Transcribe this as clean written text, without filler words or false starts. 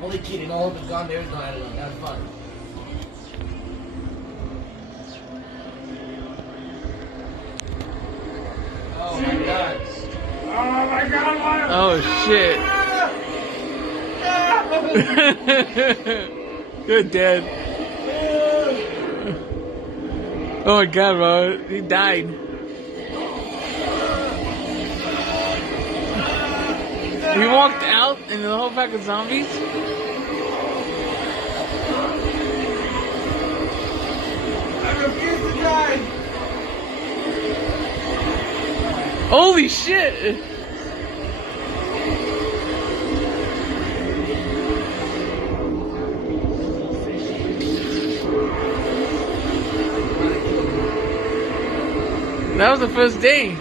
Only kidding. All hope is gone. There is no antidote. That's fun. Oh my god. Oh my god. Oh shit. You're dead. Oh my god, bro. He died. He walked out and the whole pack of zombies? I refuse to die. Holy shit! That was the first day.